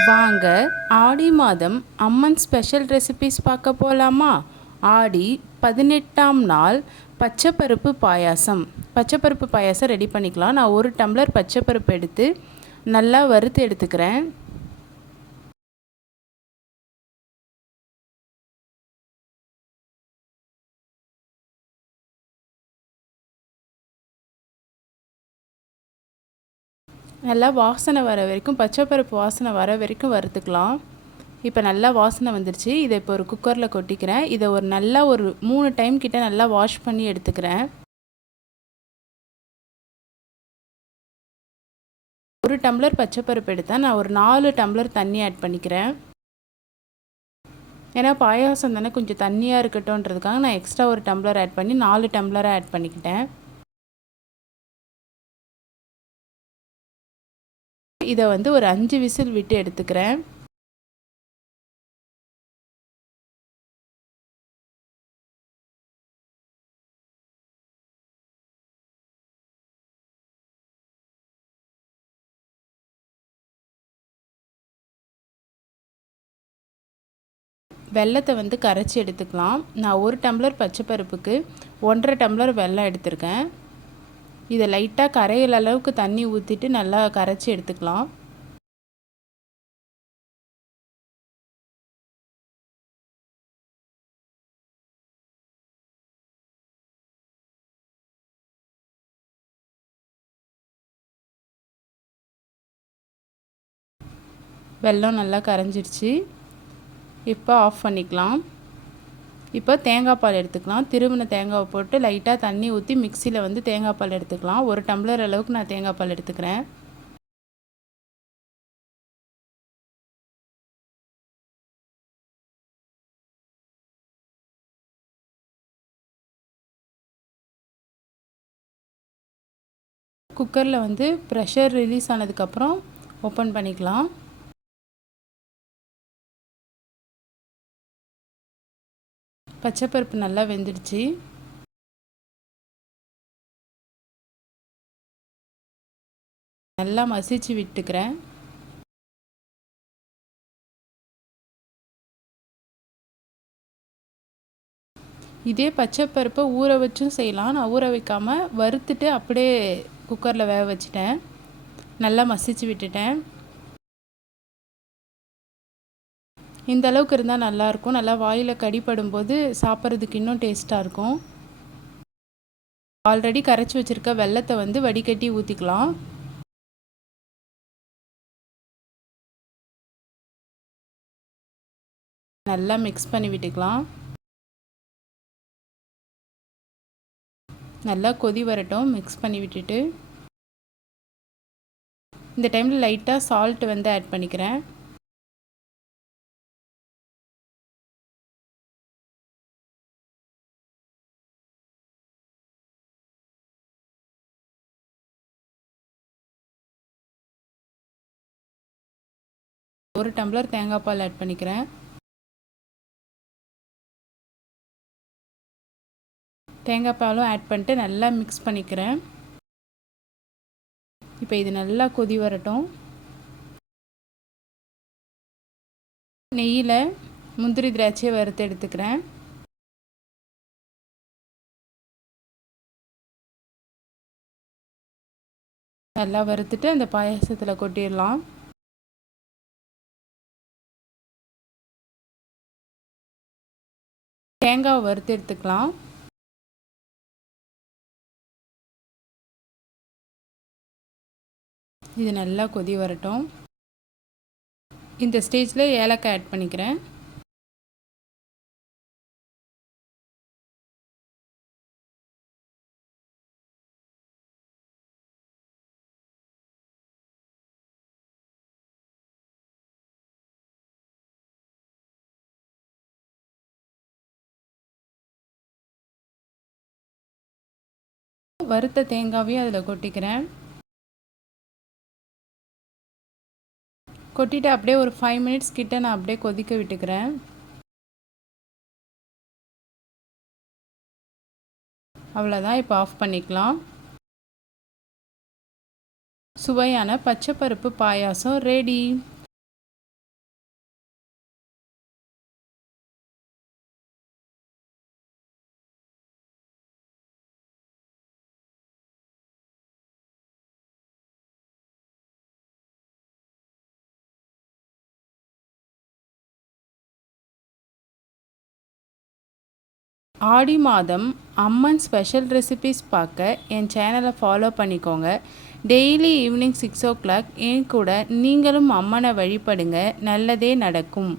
வாங்க ஆடி மாதம் அம்மன் special recipes பார்க்க போகலாமா? ஆடி 18ஆம் நாள் பச்சைப்பருப்பு பாயாசம். பச்சைப்பருப்பு பாயாசம் ரெடி பண்ணிக்கலாம். நான் 1 டம்ளர் பச்சைப்பருப்பு எடுத்து நல்லா வறுத்து எடுத்துக்கிறேன். நல்லா வாசனை வர வரைக்கும், பச்சைப்பருப்பு வாசனை வர வரைக்கும் வறுத்துக்கலாம். இப்போ நல்லா வாசனை வந்துருச்சு. இதை இப்போ ஒரு குக்கரில் கொட்டிக்கிறேன். இதை ஒரு 3 டைம் கிட்ட நல்லா வாஷ் பண்ணி எடுத்துக்கிறேன். 1 டம்ளர் பச்சைப்பருப்பு எடுத்தால் நான் ஒரு 4 டம்ளர் தண்ணி ஆட் பண்ணிக்கிறேன். ஏன்னா பாயாசம் தானே, கொஞ்சம் தண்ணியாக இருக்கட்டும்ன்றதுக்காக நான் எக்ஸ்ட்ரா 1 டம்ளர் ஆட் பண்ணி 4 டம்ளராக ஆட் பண்ணிக்கிட்டேன். இதை ஒரு 5 விசில் விட்டு எடுத்துக்கிறேன். வெல்லத்தை கரைச்சி எடுத்துக்கலாம். நான் 1 டம்ளர் பச்சைப்பருப்புக்கு 1.5 டம்ளர் வெல்லம் எடுத்திருக்கேன். இதை லைட்டாக கரையிற அளவுக்கு தண்ணி ஊற்றிட்டு நல்லா கரைச்சி எடுத்துக்கலாம். வெல்லம் நல்லா கரைஞ்சிடுச்சு. இப்போ ஆஃப் பண்ணிக்கலாம். இப்போ தேங்காய் பால் எடுத்துக்கலாம். திருவின தேங்காவை போட்டு லைட்டாக தண்ணி ஊற்றி மிக்சியில் தேங்காய் பால் எடுத்துக்கலாம். 1 டம்ளர் அளவுக்கு நான் தேங்காய் பால் எடுத்துக்கிறேன். குக்கரில் ப்ரெஷர் ரிலீஸ் ஆனதுக்கப்புறம் ஓப்பன் பண்ணிக்கலாம். பச்சைப்பருப்பு நல்லா வெந்துடுச்சு. நல்லா மசிச்சு விட்டுக்கிறேன். இதே பச்சைப்பருப்பை ஊற வச்சும் செய்யலாம். நான் ஊற வைக்காமல் வறுத்துட்டு அப்படியே குக்கரில் வேக வச்சுட்டேன். நல்லா மசிச்சு விட்டுட்டேன். இந்த அளவுக்கு இருந்தால் நல்லாயிருக்கும். நல்லா வாயில் கடிப்படும் போது சாப்பிட்றதுக்கு இன்னும் டேஸ்ட்டாக இருக்கும். ஆல்ரெடி கரைச்சி வச்சுருக்க வெல்லத்தை வடிகட்டி ஊற்றிக்கலாம். நல்லா மிக்ஸ் பண்ணி விட்டுக்கலாம். நல்லா கொதி வரட்டும். மிக்ஸ் பண்ணி விட்டுட்டு இந்த டைமில் லைட்டாக சால்ட் ஆட் பண்ணிக்கிறேன். ஒரு டம்ளர் தேங்காய் பால் ஆட் பண்ணிக்கிறேன். தேங்காய் பாலும் ஆட் பண்ணிட்டு நல்லா மிக்ஸ் பண்ணிக்கிறேன். இப்போ இது நல்லா கொதி வரட்டும். நெய்யில் முந்திரி திராட்சையை வறுத்து எடுத்துக்கிறேன். நல்லா வறுத்துட்டு அந்த பாயாசத்தில் கொட்டிடலாம். தேங்காவை வறுத்து எடுத்துக்கலாம். இது நல்லா கொதி வரட்டும். இந்த ஸ்டேஜில் ஏலக்காய் ஆட் பண்ணிக்கிறேன். வறுத்த தேங்காவையும் அதில் கொட்டிக்கிறேன். கொட்டிட்டு அப்படியே ஒரு 5 மினிட்ஸ் கிட்ட நான் அப்படியே கொதிக்க விட்டுக்கிறேன். அவ்வளோதான். இப்போ ஆஃப் பண்ணிக்கலாம். சுவையான பச்சைப்பருப்பு பாயாசம் ரெடி. ஆடி மாதம் அம்மன் ஸ்பெஷல் ரெசிபீஸ் பார்க்க என் சேனலை ஃபாலோ பண்ணிக்கோங்க. டெய்லி ஈவினிங் 6 o'clock என் கூட நீங்களும் அம்மனை வழிபடுங்க. நல்லதே நடக்கும்.